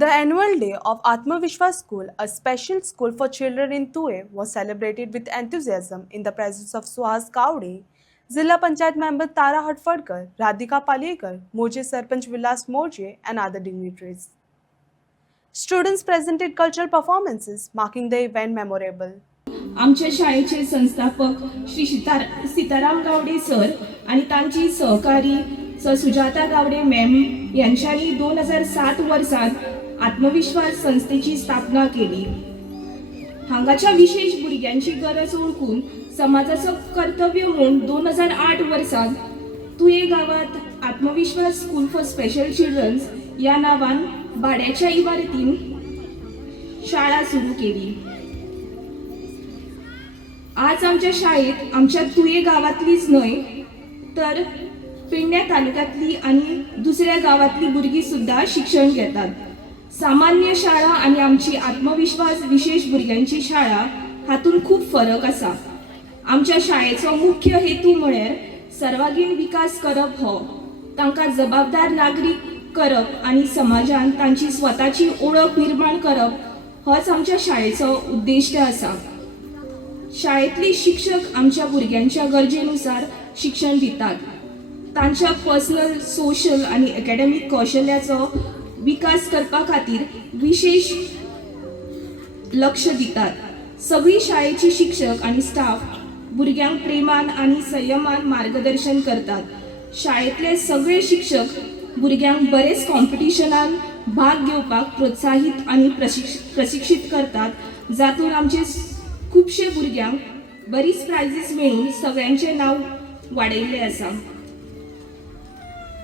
The annual day of Atmavishwas School, a special school for children in Tuve, was celebrated with enthusiasm in the presence of Suhas Kavde, Zilla Panchayat member Tara Hatfadkar, Radhika Palekar, Moje Sarpanch Vilas Moje, and other dignitaries. Students presented cultural performances, making the event memorable. आमच्या शाळेचे संस्थापक Shri Sitaram Gawade sir आणि तांची सहकारी Sujata Gawade ma'am यांच्यानी 2007 वर्सात आत्मविश्वास संस्थेची स्थापना केली. हांगाच्या विशेष भुरग्यांची गरज ओळखून समाजाचं कर्तव्य म्हणून 2008 वर्सात तुये गावात आत्मविश्वास स्कूल फॉर स्पेशल चिल्ड्रन्स या नावान भाड्याच्या इमारतीन शाळा सुरू केली. आज आमच्या शाळेत आमच्या तुये गावातलीच न्हय तर पेडण्या तालुक्यातली आणि दुसऱ्या गावातली भुरगीं सुद्धा शिक्षण घेतात. सामान्य शाळा आणि आमची आत्मविश्वास विशेष भुरग्यांची शाळा हातून खूप फरक आसा. आमच्या शाळेचो मुख्य हेतू म्हळ्यार सर्वांगीण विकास करप हो, तांकां जबाबदार नागरीक करप आणि समाजान तांची स्वताची ओळख निर्माण करप होच आमच्या शाळेचो उद्देश आसा. शाळेतली शिक्षक आमच्या भुरग्यांच्या गरजेनुसार शिक्षण दितात. तांच्या पर्सनल, सोशल आणि एकेडमिक कौशल्याचो विकास करपा खातीर विशेष लक्ष दितात. सगळी शाळेची शिक्षक आणि स्टाफ भुरग्यांक प्रेमान आणि संयमान मार्गदर्शन करतात. शाळेतले सगळे शिक्षक भुरग्यांक बरेच कॉम्पिटिशनान भाग घेवपाक प्रोत्साहित आणि प्रशिक्षित करतात, जातून आमचे खूपशे भुरग्यांक बरीच प्राइजीस मेळून सगळ्यांचे नाव वाडयल्ले आसा.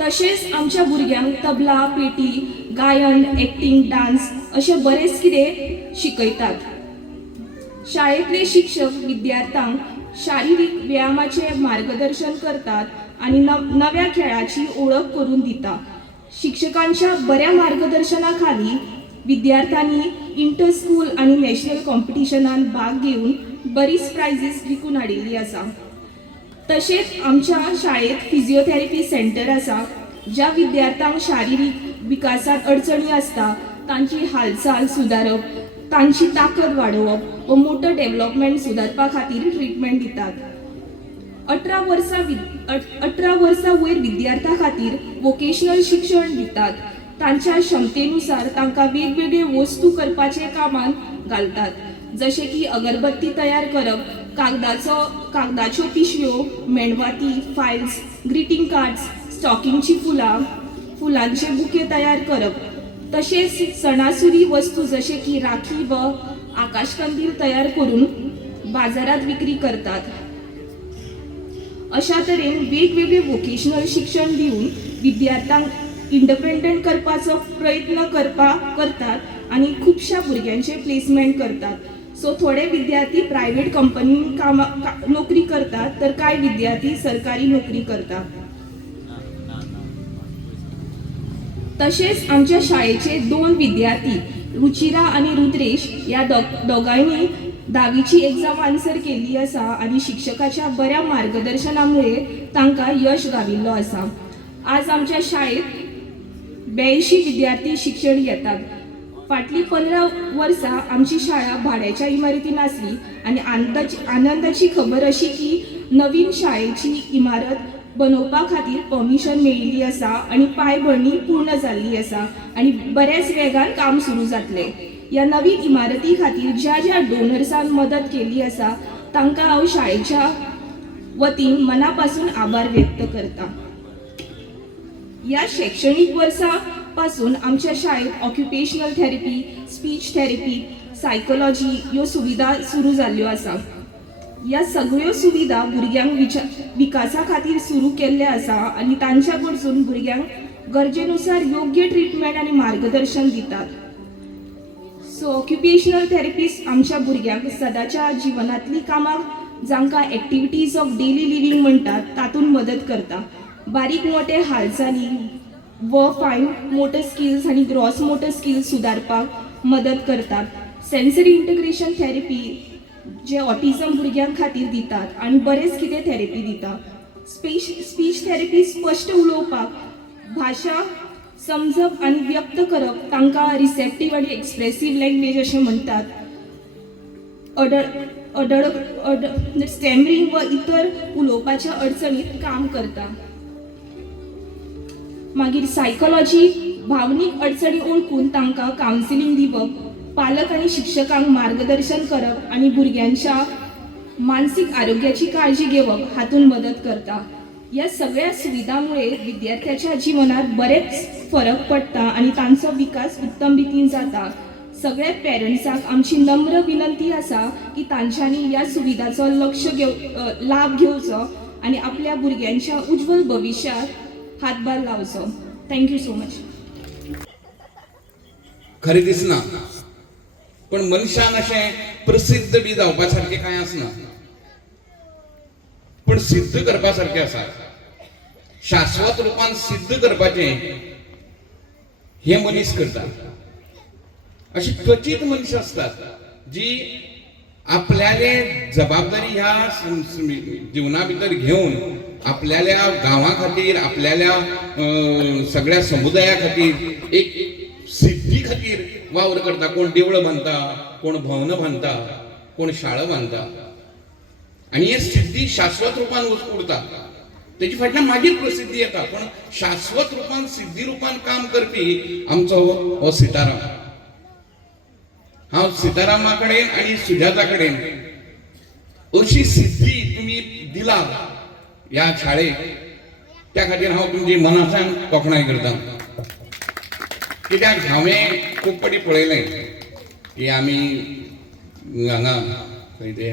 तशेंच आमच्या भुरग्यांक तबला, पेटी, गायन, एक्टिंग, डान्स अशे बरेच कितें शिकयतात. शाळेतले शिक्षक विद्यार्थ्यांक शारिरीक व्यायामाचे मार्गदर्शन करतात आणि नव्या खेळाची ओळख करून दितात. शिक्षकांच्या बऱ्या मार्गदर्शनाखाली विद्यार्थ्यांनी इंटर स्कूल आणि नॅशनल कॉम्पिटिशनान भाग घेऊन बरीच प्राइजीस जिखून हाडिल्ली आसा. तशेंच आमच्या शाळेत फिजिओथेरपी सेंटर आसा, ज्या विद्यार्थ्यांक शारिरीक विकासात अडचणी आसता तांची हालचाल सुदारप, तांची ताकद वाडोवप व मोटर डेव्हलपमेंट सुदारपा खातीर ट्रीटमेंट दितात. 18 वर्सां वयर विद्यार्थ्यां खातीर वोकेशनल शिक्षण दितात. तांच्या क्षमतेनुसार तांकां वेगवेगळे वस्तू करपाचे कामान घालतात, जशे की अगरबत्ती तयार करप, कागदाच्यो पिशव्यो, मेणवाती, फायल्स, ग्रीटिंग कार्ड्स, स्टॉकिंगची फुलांचे बुके तयार करप. तशेंच सणासुदी वस्तू जशे की राखी व आकाशकंदील तयार करून बाजारात विक्री करतात. अशा तरेन वेगवेगळे वोकेशनल शिक्षण दिवन विद्यार्थ्यांक इंडिपेंडंट करपाचो प्रयत्न करतात आणि खूपशा भुरग्यांचे प्लेसमेंट करतात. सो थोडे विद्यार्थी प्रायव्हेट कंपनीन नोकरी करतात तर काही विद्यार्थी सरकारी नोकरी करतात. तसेच आमच्या शाळेचे 2 विद्यार्थी रुचिरा आणि रुद्रेश या दोघांनी 10वीची एक्झाम आन्सर केली आसा आणि शिक्षकाच्या बऱ्या मार्गदर्शनामुळे तांकां यश गाविल्लो आसा. आज आमच्या शाळेत 82 विद्यार्थी शिक्षण घेतात. फाटली 15 वर्सां आमची शाळा भाड्याच्या इमारतीन आसली आणि आनंदाची खबर अशी की नवीन शाळेची इमारत बनवपा खातीर परमिशन मेळिल्ली आसा आणि पायभरणी पूर्ण जाल्ली आसा आणि बऱ्याच वेगान काम सुरू जातले. या नवीन इमारती खातीर ज्या डोनर्सान मदत केली आसा तांकां हांव शाळेच्या वतीन मनापासून आभार व्यक्त करता. या शैक्षणिक वर्सा पासून आमच्या शाळेत occupational therapy, speech therapy, psychology ह्यो सुविधा सुरू जाल्ल्यो आसा. या सगळ्यो सुविधा भुरग्यांक विकासा खातीर सुरू केल्ल्या आसा आणि तांच्या कडसून भुरग्यांक गरजेनुसार योग्य ट्रीटमेंट आणि मार्गदर्शन दितात. सो ऑक्युपेशनल थेरपिस्ट आमच्या भुरग्यांक सदांच्या जिवनातली कामां जांकां एक्टिविटीज ऑफ डेली लिव्हिंग म्हणटात तातूंत मदत करता. बारीक मोठे हालचाली व फायन मोटर स्किल्स आणि ग्रॉस मोटर स्किल्स सुदारपाक मदत करतात. सेन्सरी इंटग्रेशन थेरपी जे ऑटिझम भुरग्यां खातीर दितात आणि बरेच कितें थेरपी दिता. स्पीच थेरपी स्पश्ट उलोवपाक, भाशा समजप आणि व्यक्त करप तांकां रिसेप्टीव आणि एक्सप्रेसिव्ह लँग्वेज अशें म्हणटात. स्टॅमरिंग व इतर उलोवपाच्या अडचणीत काम करता. मागीर सायकोलॉजी भावनीक अडचणी ओळखून तांकां कावन्सिलींग दिवप, पालक आनी शिक्षकांक मार्गदर्शन करप आनी भुरग्यांच्या मानसीक आरोग्याची काळजी घेवप हातूंत मदत करता. ह्या सगळ्या सुविधांमुळे विद्यार्थ्याच्या जिवनात बरेच फरक पडटा आणि तांचो विकास उत्तम रितीन जाता. सगळ्या पेरंट्सांक आमची नम्र विनंती आसा की तांच्यांनी ह्या सुविधांचो लाभ घेवचो आणि आपल्या भुरग्यांच्या उज्वल भविष्यात हातभार लावचो. Thank you so much. खरें दिसना, पण मनशान अशें प्रसिद्ध बी जावपा सारकें कांय आसना, पण सिद्ध करपा सारकें आसा. शाश्वत रुपान सिद्ध करपाचें हे मनीस करता. अशी क्वचित मनशां असतात जी आपल्याले जबाबदारी ह्या जीवना भितर घेवन आपल्याल्या गांवा खातीर, आपल्याल्या सगळ्या समुदाया खातीर एक सिद्धी खातीर वावर करता. कोण देवळं बांदता, कोण भवन बांदता, कोण शाळा बांदता, आणि हे सिद्धी शाश्वत रुपान उरता. तेची फाटल्यान मागीर प्रसिद्धी येता, पण शाश्वत रुपान सिद्धी रुपान काम करपी आमचो हो सिताराम. हांव सितारामा कडेन आनी सुजाता कडेन अशी सिद्धी तुमी दिला ह्या शाळेक, त्या खातीर हांव तुमची मनासान तोखणाय करता. कित्याक हांवें खूब फावटी पळयलें की आमी हांगा खंय ते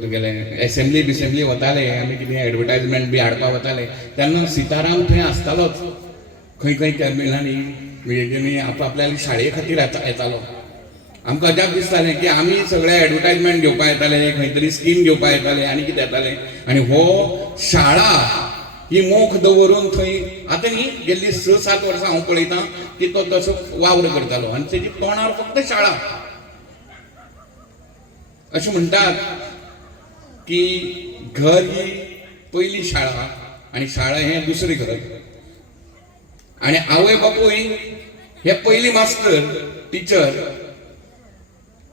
तुगेले एसेंब्ली बिसेंब्ली वताले, आमी कितें एडवर्टायजमेंट बी हाडपाक वताले, तेन्ना सिताराम थंय आसतालोच. खंय खंय टर्मिनलांनी मिडियेनी आपल्या शाळे खातीर येतालो. आमकां अजाप दिसतालें की आमी सगळे एडवर्टायजमेंट घेवपाक येताले, खंय तरी स्कीम घेवपाक येताले आनी कितें येताले, आनी हो शाळा ही मोख दवरून थंय आतां न्ही गेल्ली 6-7 वर्सां हांव पळयतां की तो तसो वावर करतालो आनी तेजी तोंडार फक्त शाळा. अशें म्हणटात की घर ही पयली शाळा आनी शाळा हें दुसरें घर, आनी आवय बापूय हे पयली मास्तर टिचर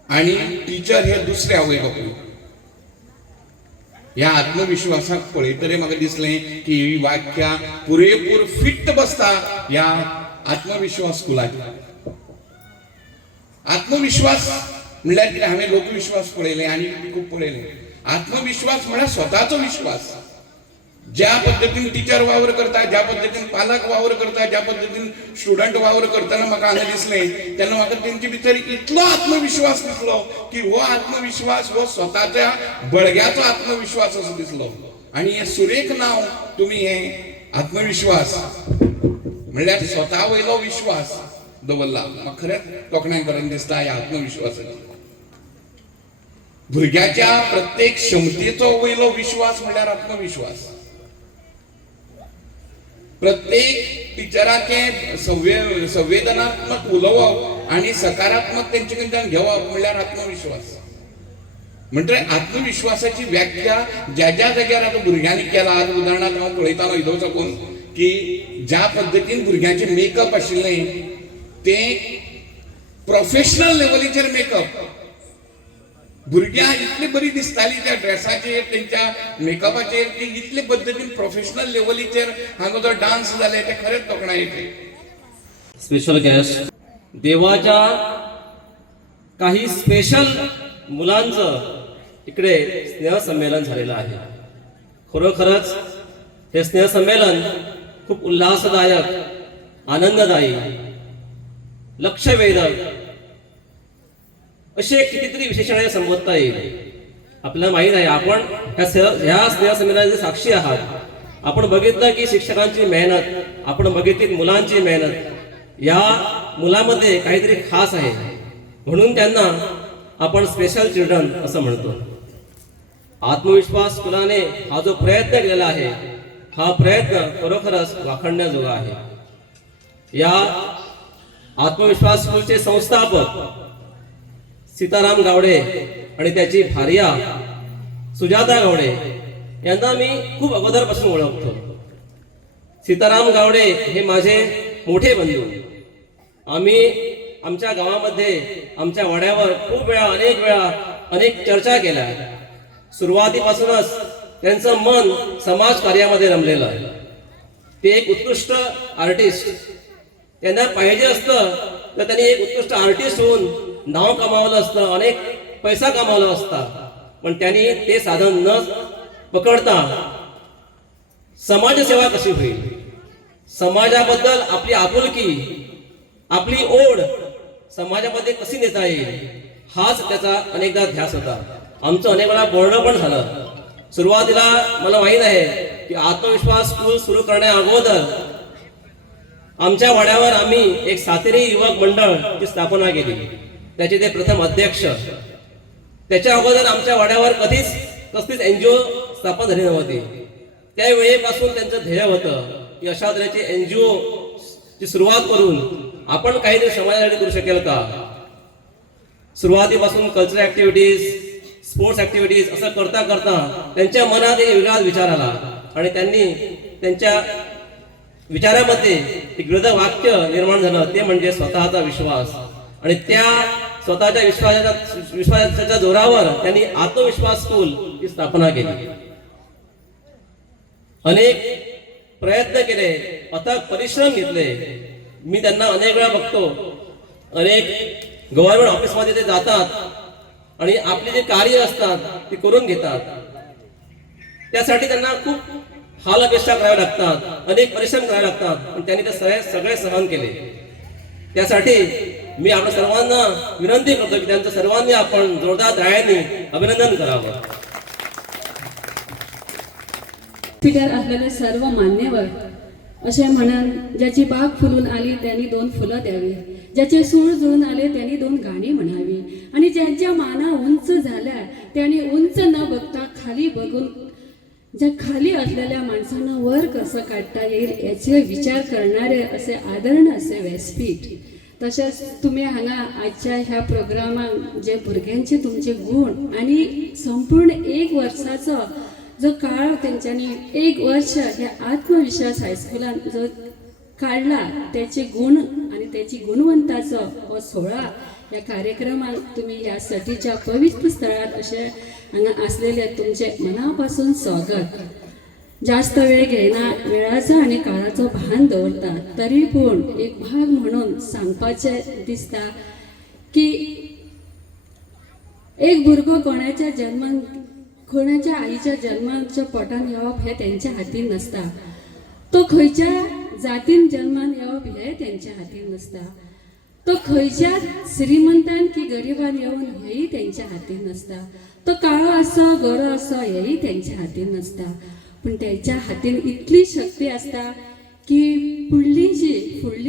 आणि टिचर हे दुसरे आवय बापूय. ह्या आत्मविश्वासाक पळयतरे म्हाका दिसलें की ही व्याख्या पुरेपूर फिट्ट बसता ह्या आत्मविश्वास स्कुलाक. आत्मविश्वास म्हणल्यार कितें, हांवें लोकविश्वास पळयले आनी खूब पळयले. आत्मविश्वास म्हळ्यार स्वताचो विश्वास. ज्या पद्दतीन टिचर वावर करता, ज्या पद्दतीन पालक वावर करता, ज्या पद्दतीन स्टुडंट वावर करतना म्हाका हांगा दिसलें, तेन्ना म्हाका तेंचे भितर इतलो आत्मविश्वास दिसलो की हो आत्मविश्वास हो स्वताच्या बळग्याचो आत्मविश्वास असो दिसलो. आनी हें सुरेख नांव तुमी हें आत्मविश्वास म्हणल्यार स्वता वयलो विश्वास दवरला. म्हाका खरेंच तोखणाय करून दिसता ह्या आत्मविश्वासाची. भुरग्याच्या प्रत्येक क्षमतेचो वयलो विश्वास म्हणल्यार आत्मविश्वास. प्रत्येक टिचराचे संवेदनात्मक उलोवप आणि सकारात्मक तेंचे कडच्यान घेवप म्हणल्यार आत्मविश्वास. म्हणटकीर आत्मविश्वासाची व्याख्या ज्या ज्या जाग्यार आतां भुरग्यांनी केला. उदाहरणार्थ हांव पळयतालो इदो साकून की ज्या पद्दतीन भुरग्यांचे मेकअप आशिल्लें तें प्रोफेशनल लेवलीचेर मेकअप. भुरग्यां इतली बरी दिसताली त्या ड्रेसाचेर, तेंच्या मेकअपाचेर, की इतले पद्दतीन प्रोफेशनल लेवलीचेर हांगा जो डान्स जाले ते खरेंच तोखणायेचे. स्पेशल गेस्ट, देवाच्या काही स्पेशल मुलांचं इकडे स्नेहसंमेलन झालेलं आहे. खरोखरच हे स्नेहसंमेलन खूप उल्हासदायक, आनंददायी, लक्षवेधक असे कितीतरी विशेषणाने संबोधता येईल. आपल्याला माहीत आहे, आपण ह्या स्नेहसंमेलनाचे साक्षी आहात. आपण बघितलं की शिक्षकांची मेहनत, आपण बघितली मुलांची मेहनत. या मुलामध्ये काहीतरी खास आहे म्हणून त्यांना आपण स्पेशल चिल्ड्रन असं म्हणतो. आत्मविश्वास स्कुलाने हा जो प्रयत्न केलेला आहे, हा प्रयत्न खरोखरच वाखाणण्याजोगा आहे. या आत्मविश्वास स्कूलचे संस्थापक सीताराम गावडे आणि त्याची भार्या सुजाता गावडे यांना मी खूप अगोदरपासून ओळखतो. सीताराम गावडे हे माझे मोठे बंधू. आम्ही आमच्या गावामध्ये आमच्या वाड्यावर खूप वेळा अनेक चर्चा केल्या. सुरुवातीपासूनच त्यांचं मन समाज कार्यामध्ये रमलेलं आहे. ते एक उत्कृष्ट आर्टिस्ट. त्यांना पाहिजे असतं तर त्यांनी एक उत्कृष्ट आर्टिस्ट होऊन नाव कमावलं असतं, अनेक पैसा कमावला असता. पण त्यांनी ते साधन न पकडता समाजसेवा कशी होईल, समाजाबद्दल आपली आपुलकी, आपली ओढ समाजामध्ये कशी नेता येईल, हाच त्याचा अनेकदा ध्यास होता. आमचं अनेक वेळा बोलणं पण झालं. सुरुवातीला मला माहीत आहे की आत्मविश्वास स्कूल सुरू करण्या अगोदर आमच्या वाड्यावर आम्ही एक सातेरी युवक मंडळची स्थापना केली. त्याचे ते प्रथम अध्यक्ष. त्याच्या अगोदर आमच्या वाड्यावर कसलीच एनजीओ स्थापन झाली नव्हती. त्यावेळेपासून त्यांचं ध्येय होतं की अशा तऱ्हेची एनजीओ ची सुरुवात करून आपण काहीतरी समाजासाठी करू शकेल का. सुरुवातीपासून कल्चरल ऍक्टिव्हिटीज, स्पोर्ट्स ऍक्टिव्हिटीज असं करता करता त्यांच्या मनात एक वेगळाच विचार आला आणि त्यांनी त्यांच्या विचारामध्ये एक वेगळं वाक्य निर्माण झालं. ते म्हणजे स्वतःचा विश्वास. आणि त्या स्वतःच्या विश्वासाच्या जोरावर त्यांनी आत्मविश्वास स्कूल ची स्थापना केली. अनेक प्रयत्न केले, अथक परिश्रम घेतले. मी त्यांना अनेक वेळा बघतो, अनेक गव्हर्नमेंट ऑफिसमध्ये ते जातात आणि आपले जे कार्य असतात ते करून घेतात. त्यासाठी त्यांना खूप हाल अपेक्षा कराव्या लागतात, अनेक परिश्रम करावे लागतात. पण त्यांनी ते सगळे सहन केले. त्यासाठी मी आपल्या सर्वांना विनंती करतो की त्यांचं सर्वांनी आपण जोरदार टाळ्यांनी अभिनंदन करावं. विद्यापीठात असलेले सर्व मान्यवर असे म्हणून, ज्याची बाग फुलून आली त्यांनी 2 फुलं द्यावी, ज्याचे सूळ जुळून आले त्यांनी 2 गाणी म्हणावी, आणि ज्यांच्या माना उंच झाल्या त्यांनी उंच न बघता खाली बघून ज्या खाली असलेल्या माणसांना वर कसं काढता येईल याचे विचार करणारे असे आदरण असे व्यासपीठ. तसेच तुम्ही हांगा आजच्या ह्या प्रोग्रामात जे भुरग्यांचे तुमचे गुण आणि संपूर्ण 1 वर्षाचा जो काळ त्यांच्यानी 1 वर्ष ह्या आत्मविश्वास हायस्कुलान जो काढला त्याचे गुण आणि त्याची गुणवंताचं हो सोहळा या कार्यक्रमात तुम्ही या सटीच्या पवित्र स्थळात असे हांगा असलेले तुमचे मनापासून स्वागत. जास्त वेळ घेणा वेळाचा आणि काळाचं भान दवरता तरी पण एक भाग म्हणून सांगपाचे दिसता की एक भुरगो कोणाच्या आईच्या जन्माच्या पोटान येवप हे त्यांच्या हातीन नसता. तो खंयच्या जातीन जन्मान येवप हे त्यांच्या हातीन नसता. तो खंयच्या श्रीमंतान की गरिबान येवन हेही त्यांच्या हातीन नसता. तो काळो आसो गोरो आसो हेही त्यांच्या हातीन नसता. पण त्यांच्या हातीन इतली शक्ती असता की फुडली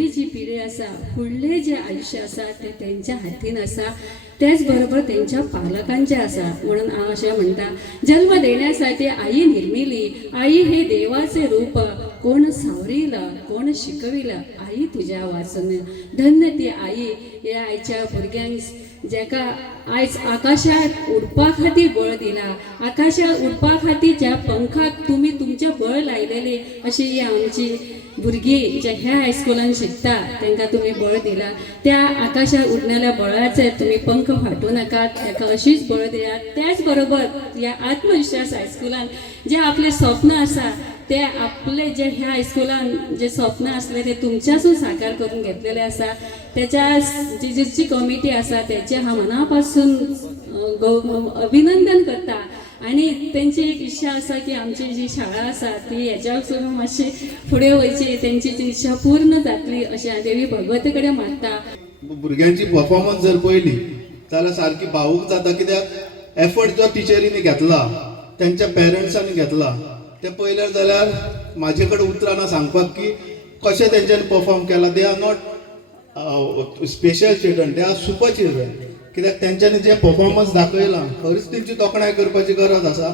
जी पिढी आसा, फुडले जे आयुष्य आसा ते त्यांच्या हातीन आसा. त्याचबरोबर त्यांच्या पालकांचे आसा. म्हणून हांव अशें म्हणटा, जन्म देण्यासाठी आई निर्मिली, आई हे देवाचे रूप, कोण सावरिला कोण शिकविला, आई तुझ्या वाचन. धन्य ती आई या आयच्या भुरग्यांक जेका आयज आकाशात उडपा खातीर बळ दिला, आकाशात उडपा खातीर ज्या पंखाक तुम्ही तुमचे बळ लायलेले अशी ही आमची भुरगीं जे ह्या हायस्कुलान शिकता तांकां तुम्ही बळ दिला. त्या आकाशात उडणाऱ्या बळाचे तुम्ही पंख फाटू नाकात, ताका अशीच बळ दियात. त्याच बरोबर या आत्मविश्वास हायस्कुलान जे आपले स्वप्न आसा ते आपले जे ह्या हायस्कुलान जे स्वप्न असले ते तुमच्यासून साकार करून घेतलेले आसा. त्याच्या जी कमिटी आसा त्याचे हांव मनापासून अभिनंदन करता. आणि त्यांची एक इच्छा आसा की आमची जी शाळा आसा ती हेच्या सुद्दां मातशी फुडें वयची, त्यांची ती इच्छा पूर्ण जातली अशें हांव देवी भगवते कडेन मागता. भुरग्यांची परफॉर्मन्स जर पळयली जाल्यार सारकी भावूक जाता. कित्याक एफर्ट जो टिचरींनी घेतला, त्यांच्या पेरंट्सांनी घेतला ते पळयल्यार जाल्यार म्हाजे कडेन उतरां ना सांगपाक की कशें तेंच्यांनी परफॉर्म केला. They are not special children, they are super children. कित्याक तेंच्यांनी जे परफॉर्मन्स दाखयलां खरीच तेंची तोखणाय करपाची गरज आसा.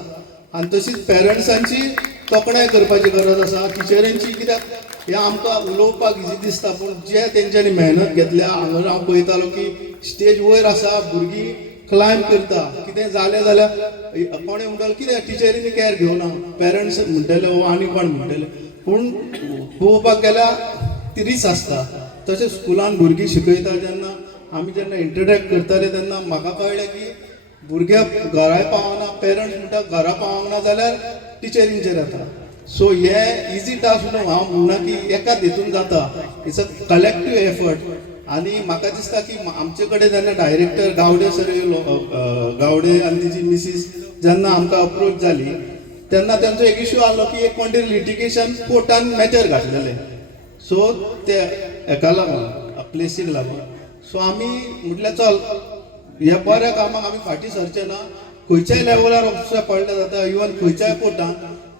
आनी तशीच पेरंट्सांची तोखणाय करपाची गरज आसा, टिचरींची. कित्याक हें आमकां उलोवपाक इजी दिसता पूण जे तेंच्यांनी मेहनत घेतल्या, हांगा हांव पळयतालो की स्टेज वयर आसा भुरगीं क्लायंब करता. कितें जालें जाल्यार कोणें म्हणटालो कितें टिचरींनी कॅर घेवना, पेरंट्स म्हणटले वो आनी कोण म्हणटले. पूण पळोवपाक गेल्यार ती रीस आसता. तशें स्कुलान भुरगीं शिकयता तेन्ना आमी जेन्ना इंटरॅक्ट करताले तेन्ना म्हाका कळ्ळें की भुरगे घराय पावना, पेरंट्स म्हणटा घरा पावंक ना जाल्यार टिचरींचेर येता. सो हे इजी टास्क न्हू, हांव म्हणना की एकाच हितून जाता. It's a collective effort. आनी म्हाका दिसता की आमचे कडेन जेन्ना डायरेक्टर गावडे सर येयलो, गावडे आनी तिची मिसीस जेन्ना आमकां अप्रोच जाली तेन्ना तेंचो एक इश्यू आसलो की एक कोण तरी लिटिगेशन कोर्टान मॅटर घातलेलें. सो ते हेका लागून प्लेसीक लागून सो आमी म्हटल्यार चल ह्या बऱ्या कामाक आमी फाटीं सरचे ना. खंयच्याय लेवलार वचचें पडलें जाता, इवन खंयच्याय कोर्टान.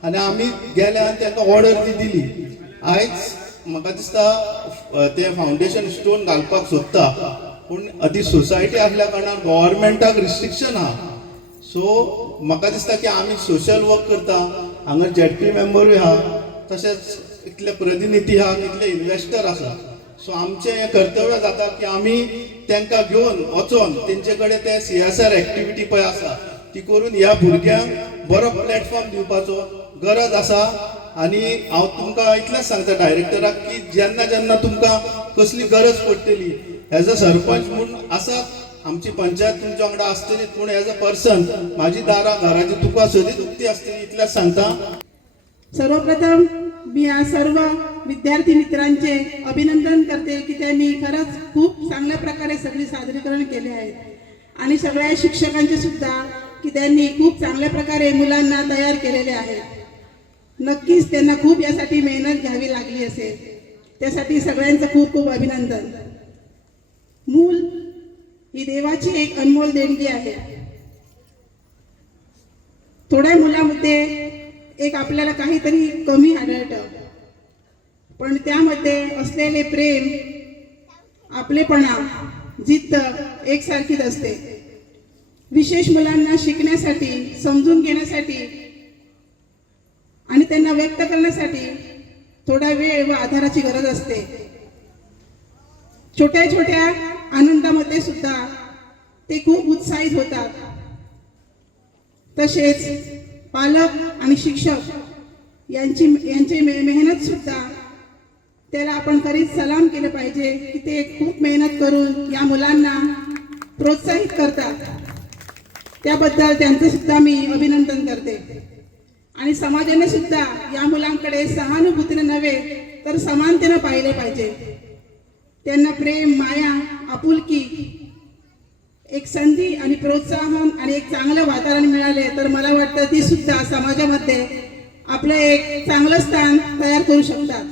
आनी आमी गेले आनी तांकां ऑर्डर ती दिली. आयज म्हाका दिसता ते फावंडेशन स्टोन घालपाक सोदता, पूण ती सोसायटी आसल्या कारणान गव्हर्मेंटाक रिस्ट्रिक्शन आहा. सो म्हाका दिसता की आमी सोशल वर्क करता, हांगा ZP मेंबरूय आहा, तशेंच इतले प्रतिनिधी आहा, इतले इन्व्हेस्टर आसा. सो आमचें हें कर्तव्य जाता की आमी तांकां घेवन वचोन तेंचे कडेन ते CSR एक्टिविटी पळय आसा ती करून ह्या भुरग्यांक बरो प्लॅटफॉर्म दिवपाचो गरज आसा. आनी हांव तुमकां इतलेंच सांगता डायरेक्टराक की जेन्ना जेन्ना तुमकां कसली गरज पडटली एज अ सरपंच म्हूण आसात आमची पंचायत तुमच्या वांगडा आसतलीच, पूण एज अ पर्सन म्हाजी दारां घराची तुका सदींच उक्ती आसतली. इतलेंच सांगता. सर्वप्रथम मी या सर्व विद्यार्थी मित्रांचे अभिनंदन करते की त्यांनी खरंच खूप चांगल्या प्रकारे सगळी सादरीकरण केले आहेत. आणि सगळ्या शिक्षकांचे सुद्धा की त्यांनी खूप चांगल्या प्रकारे मुलांना तयार केलेले आहे. नक्कीच त्यांना खूप यासाठी मेहनत घ्यावी लागली असेल, त्यासाठी सगळ्यांचं खूप खूप अभिनंदन. मूल ही देवाची एक अनमोल देणगी आहे. थोड्या मुलामध्ये एक आपल्याला काहीतरी कमी आढळतं, पण त्यामध्ये असलेले प्रेम, आपलेपणा, जिद्द एकसारखीच असते. विशेष मुलांना शिकण्यासाठी, समजून घेण्यासाठी आणि त्यांना व्यक्त करण्यासाठी थोडा वेळ व आधाराची गरज असते. छोट्या छोट्या आनंदामध्ये सुद्धा ते खूप उत्साहित होतात. तसेच पालक आणि शिक्षक यांची मेहनत सुद्धा त्याला आपण खरीच सलाम केले पाहिजे की ते खूप मेहनत करून या मुलांना प्रोत्साहित करतात. त्याबद्दल त्यांचं सुद्धा मी अभिनंदन करते. आणि समाजाने सुद्धा या मुलांकडे सहानुभूतीने नव्हे तर समानतेने पाहिले पाहिजे. त्यांना प्रेम, माया, आपुलकी, एक संधी आणि प्रोत्साहन आणि एक चांगलं वातावरण मिळाले तर मला वाटतं ती सुद्धा समाजामध्ये आपलं एक चांगलं स्थान तयार करू शकतात.